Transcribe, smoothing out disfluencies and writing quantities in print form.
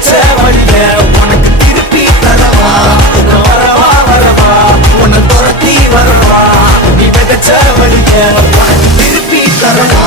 விதைச்ச வழிய உனக்கு திருப்பி தரவா, நான் வரவா வரவா உன்னை துரத்தி வரவா, நீ விதைச்ச வழிய உனக்கு திருப்பி தரவா.